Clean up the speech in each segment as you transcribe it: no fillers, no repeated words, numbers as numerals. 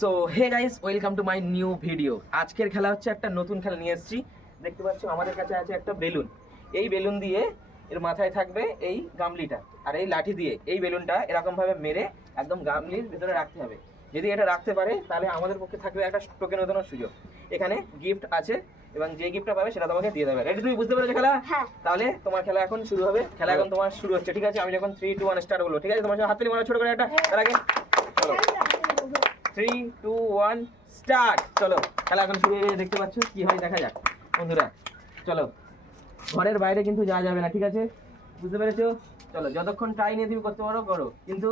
So hey guys, welcome to my new video. আজকের খেলা হচ্ছে একটা নতুন খেলা নিয়ে এসেছি। দেখতে পাচ্ছ আমাদের কাছে আছে একটা বেলুন। এই বেলুন দিয়ে এর মাথায় থাকবে এই গামলিটা, আর এই লাঠি দিয়ে এই বেলুনটা এরকমভাবে মেরে একদম গামলির ভিতরে রাখতে হবে। যদি এটা রাখতে পারে তাহলে আমাদের পক্ষে থাকবে একটা টোকেন ওঠানোর সুযোগ। এখানে গিফট আছে এবং যে গিফটটা পাবে সেটা তোমাকে দিয়ে দেবে। রেডি? তুমি বুঝতে পেরেছো খেলা? তাহলে তোমার খেলা এখন শুরু হবে। খেলা এখন তোমার শুরু হচ্ছে, ঠিক আছে? আমি যখন 3, 2, 1 স্টার্ট বলবো, ঠিক আছে? তোমার হাততালি মারো ছোট করে একটা, তার আগে চলো 3, 2, 1 স্টার্ট। চলো খেলা এখন শুরু হয়ে গেছে, দেখতে পাচ্ছ কি হয় দেখা যাক বন্ধুরা। চলো, ঘরের বাইরে কিন্তু যাওয়া যাবে না, ঠিক আছে? বুঝতে পেরেছো? চলো, যতক্ষণ ট্রাই নিয়ে তুমি করতে পারো করো, কিন্তু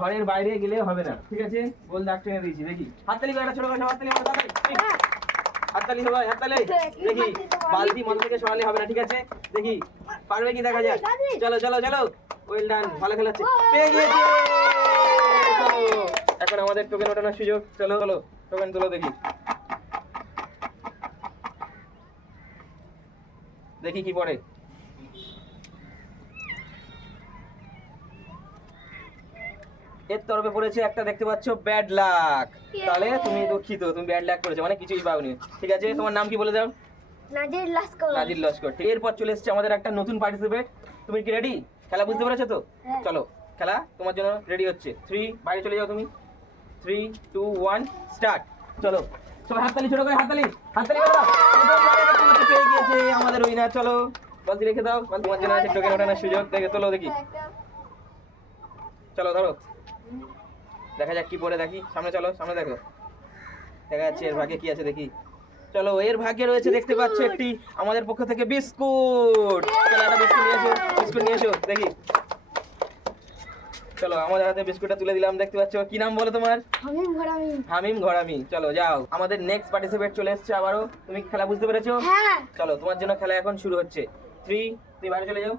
ঘরের বাইরে গেলে হবে না, ঠিক আছে? গোল দাগ টেনে দিয়েছি। দেখি হাততালি করে একটা ছোট করে হাততালি মারো, তাড়াতাড়ি হাততালি সবাই, হাততালি। দেখি বালতি মন থেকে সরালে হবে না, ঠিক আছে? দেখি পারবে কি দেখা যাক। চলো চলো চলো, ওয়েল ডান, ভালো খেলাচ্ছে, পেয়ে গিয়েছে। এখন আমাদের টোকেন ওঠানোর সুযোগ। চলো চলো, টোকেন তুলো, দেখি দেখি কি পড়ে। এর তরফে পড়েছে একটা, দেখতে পাচ্ছ ব্যাড লাক। তাহলে তুমি দুঃখিত, তুমি ব্যাড লাক করেছো, মানে কিছুই পাওনি, ঠিক আছে? তোমার নাম কি বলে দাও? নাজির লস্কর। নাজির লস্কর। ঠিক, এরপর চলে এসেছে আমাদের একটা নতুন পার্টিসিপেট। তুমি কি রেডি? খেলা বুঝতে পেরেছো তো? চলো খেলা তোমার জন্য রেডি হচ্ছে। 3, বাইরে চলে যাও তুমি। 3, 2, 1 স্টার্ট। চলো সবাই হাততালি, ছোট করে হাততালি, হাততালি করে দাও। পেয়ে গিয়েছে আমাদের উইনার। চলো বালতি রেখে দাও, তোমার জন্য আছে টোকেন ওঠানোর সুযোগ। দেখে তোলো দেখি, চলো ধরো, দেখা যাক কি পড়ে। দেখি সামনে, চলো সামনে দেখো, দেখা যাচ্ছে এর ভাগ্যে কি আছে দেখি। চলো, এর ভাগ্যে রয়েছে, দেখতে পাচ্ছ একটি আমাদের পক্ষ থেকে বিস্কুট। চলো একটা বিস্কুট নিয়ে এসো, বিস্কুট নিয়ে এসো দেখি। চলো আমাদের হাতে বিস্কুটটা তুলে দিলাম। দেখতে পাচ্ছ কি নাম বলো তোমার? হামিম ঘরামি। হামিম ঘরামি। চলো যাও, আমাদের নেক্সট পার্টিসিপেট চলে এসেছে আবারও। তুমি খেলা বুঝতে পেরেছো? হ্যাঁ। চলো তোমার জন্য খেলা এখন শুরু হচ্ছে। 3, তুমি বাইরে চলে যাও।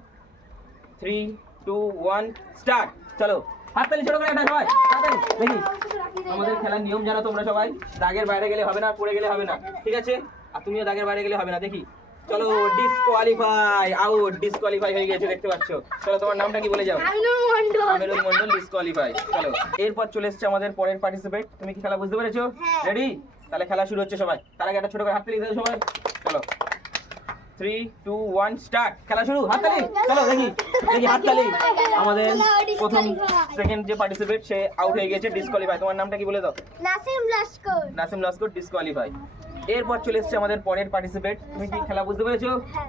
3, 2, 1 স্টার্ট। চলো হাততালি ছোট করে একটা সবাই, তাড়াতাড়ি। দেখি আমাদের খেলার নিয়ম জানো তোমরা সবাই? দাগের বাইরে গেলে হবে না, পড়ে গেলে হবে না, ঠিক আছে? আর তুমিও দাগের বাইরে গেলে হবে না। দেখি চলো, ডিসকোয়ালিফাই, আউট, ডিসকোয়ালিফাই হয়ে গেছে, দেখতে পাচ্ছ। চলো তোমার নামটা কি বলে যাও? আমিনুল মন্ডল। আমিনুল মন্ডল, ডিসকোয়ালিফাই। চলো এরপর চলে এসেছে আমাদের পরের পার্টিসিপেট। তুমি কি খেলা বুঝতে পেরেছো? রেডি? তাহলে খেলা শুরু হচ্ছে সবাই। তার আগে একটা ছোট করে হাততালি দাও সবাই। চলো 3, 2, 1 স্টার্ট। খেলা শুরু, হাততালি। চলো দেখি দেখি হাততালি। আমাদের প্রথম সেকেন্ড যে পার্টিসিপেট সে আউট হয়ে গেছে, ডিসকোয়ালিফাই। তোমার নামটা কি বলে দাও? নাসিম লস্কর। নাসিম লস্কর, ডিসকোয়ালিফাই। এরপর চলে এসেছে আমাদের পরের পার্টিসিপেট। তুমি কি খেলা বুঝতে পেরেছো? হ্যাঁ।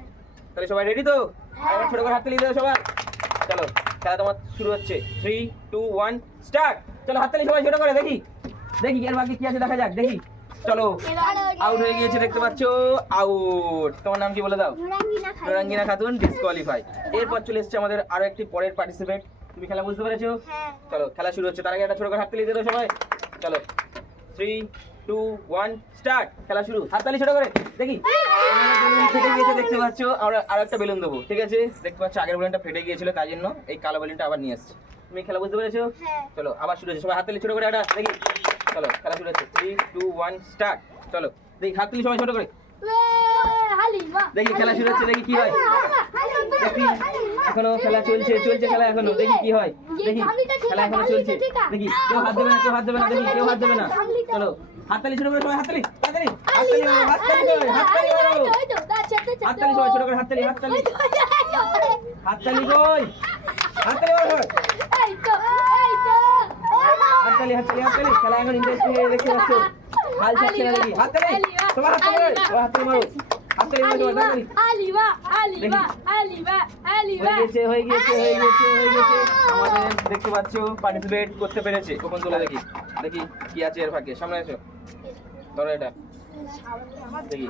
তাহলে সবাই রেডি তো? আবার ছোট করে হাততালি দাও সবাই। চলো খেলা তোমার শুরু হচ্ছে। 3, 2, 1 স্টার্ট। চলো হাততালি সবাই ছোট করে, দেখি দেখি এর বাকি কি আছে দেখা যাক। দেখি চলো, আউট হয়ে গিয়েছে, দেখতে পাচ্ছ, আউট। তোমার নাম কি বলে দাও? নুরাঙ্গিনা খাতুন, ডিসকোয়ালিফাই। এরপর চলে এসেছে আমাদের আরো একটি পরের পার্টিসিপেট। তুমি খেলা বুঝতে পেরেছো? হ্যাঁ। চলো খেলা শুরু হচ্ছে। তার আগে একটা ছোট করে হাততালি দিয়ে দাও সবাই। চলো 3, 2, 1 স্টার্ট। খেলা শুরু, হাততালি ছোট করে, দেখি। ফেটে গিয়েছে, দেখতে পাচ্ছ। আমরা আর একটা বেলুন দেবো, ঠিক আছে? দেখতে পাচ্ছ আগের বেলুনটা ফেটে গিয়েছিল, তাই জন্য এই কালো বেলুনটা আবার নিয়ে আসছে। তুমি খেলা বুঝতে পেরেছো? হ্যাঁ। চলো আবার শুরু হচ্ছে, সবাই হাততালি ছোট করে একটা, দেখি। চলো খেলা শুরু হচ্ছে। 3, 2, 1 স্টার্ট। চলো দেখি হাততালি সবাই ছোট করে, হালিমা। দেখি খেলা শুরু হচ্ছে, দেখি কি হয়। দেখি এখনো খেলা চলছে, চলছে খেলা এখনো, দেখি কি হয়। দেখি খেলা এখনো চলছে, দেখি কেউ হাত দেবে না, কেউ হাত দেবে না, দেখি কেউ হাত দেবে না। চলো হাততালি ছোট করে সবাই, হাততালি, হাততালি, হাততালি মারো, হাততালি মারো, হাততালি মারো, হাততালি সবাই ছোট করে, হাততালি, হাততালি, হাততালি কই, হাততালি মারো সবাই, হাততালি, হাততালি, হাততালি। খেলা এখন ইন্টারেস্টিং হয়ে দেখতে পাচ্ছ, হাল ছাড়ছে না, দেখি হাততালি সবাই, হাততালি মারো, সবাই হাততালি মারো, হাততালি মারো সবাই, তাড়াতাড়ি। হয়ে গেছে, হয়ে গেছে, হয়ে গেছে, হয়ে গেছে। আমাদের দেখতে পাচ্ছ পার্টিসিপেট করতে পেরেছে। কখন তুলে দেখি, দেখি কি আছে এর ভাগ্যে। সামনে এসো, ধরো এটা, দেখি।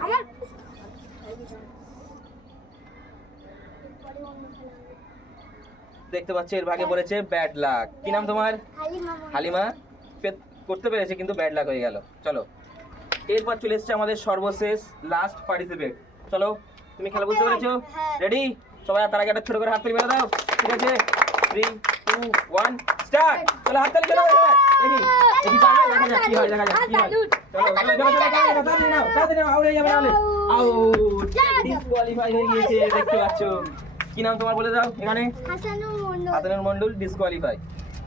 দেখতে পাচ্ছ এর ভাগে পড়েছে ব্যাড লাক। কি নাম তোমার? হালিমা। করতে পেরেছে কিন্তু ব্যাড লাক হয়ে গেল। চলো এরপর চলে এসছে আমাদের সর্বশেষ লাস্ট পার্টিসিপেট। চলো তুমি খেলা বুঝতে পেরেছো? রেডি? সবাই তার আগে একটা ছোট করে হাততালি মেরে দাও, ঠিক আছে? 3, 2, 1 স্টার্ট। চলো হাততালি মেরে দাও সবাই, দেখি দেখি পারবে, দেখা যাক কি হয়, দেখা যাক কি হয়। চলো চলো চলো চলো, তাড়াতাড়ি নাও, তাড়াতাড়ি নাও, আউট হয়ে যাবে নাহলে। আউট, ডিসকোয়ালিফাই হয়ে গিয়েছে, দেখতে পাচ্ছ। কি নাম তোমার বলে দাও? এখানে হাসানুল মন্ডল। হাসানুল মন্ডল, ডিসকোয়ালিফাই।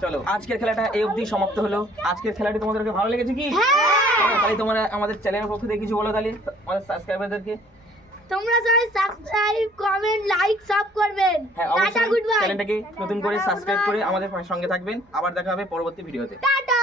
চলো আজকের খেলাটা এই অবধি সমাপ্ত হলো। আজকের খেলাটি তোমাদেরকে ভালো লেগেছে কি? তাহলে তোমরা আমাদের চ্যানেলের পক্ষ থেকে কিছু বলো তাহলে আমাদের সাবস্ক্রাইবারদেরকে। তোমরা সবাই সাবস্ক্রাইব কমেন্ট লাইক সব করবেন। হ্যাঁ টাটা অবশ্যই গুড বাই। চ্যানেলটাকে নতুন করে সাবস্ক্রাইব করে আমাদের সঙ্গে থাকবেন। আবার দেখা হবে পরবর্তী ভিডিওতে। টাটা।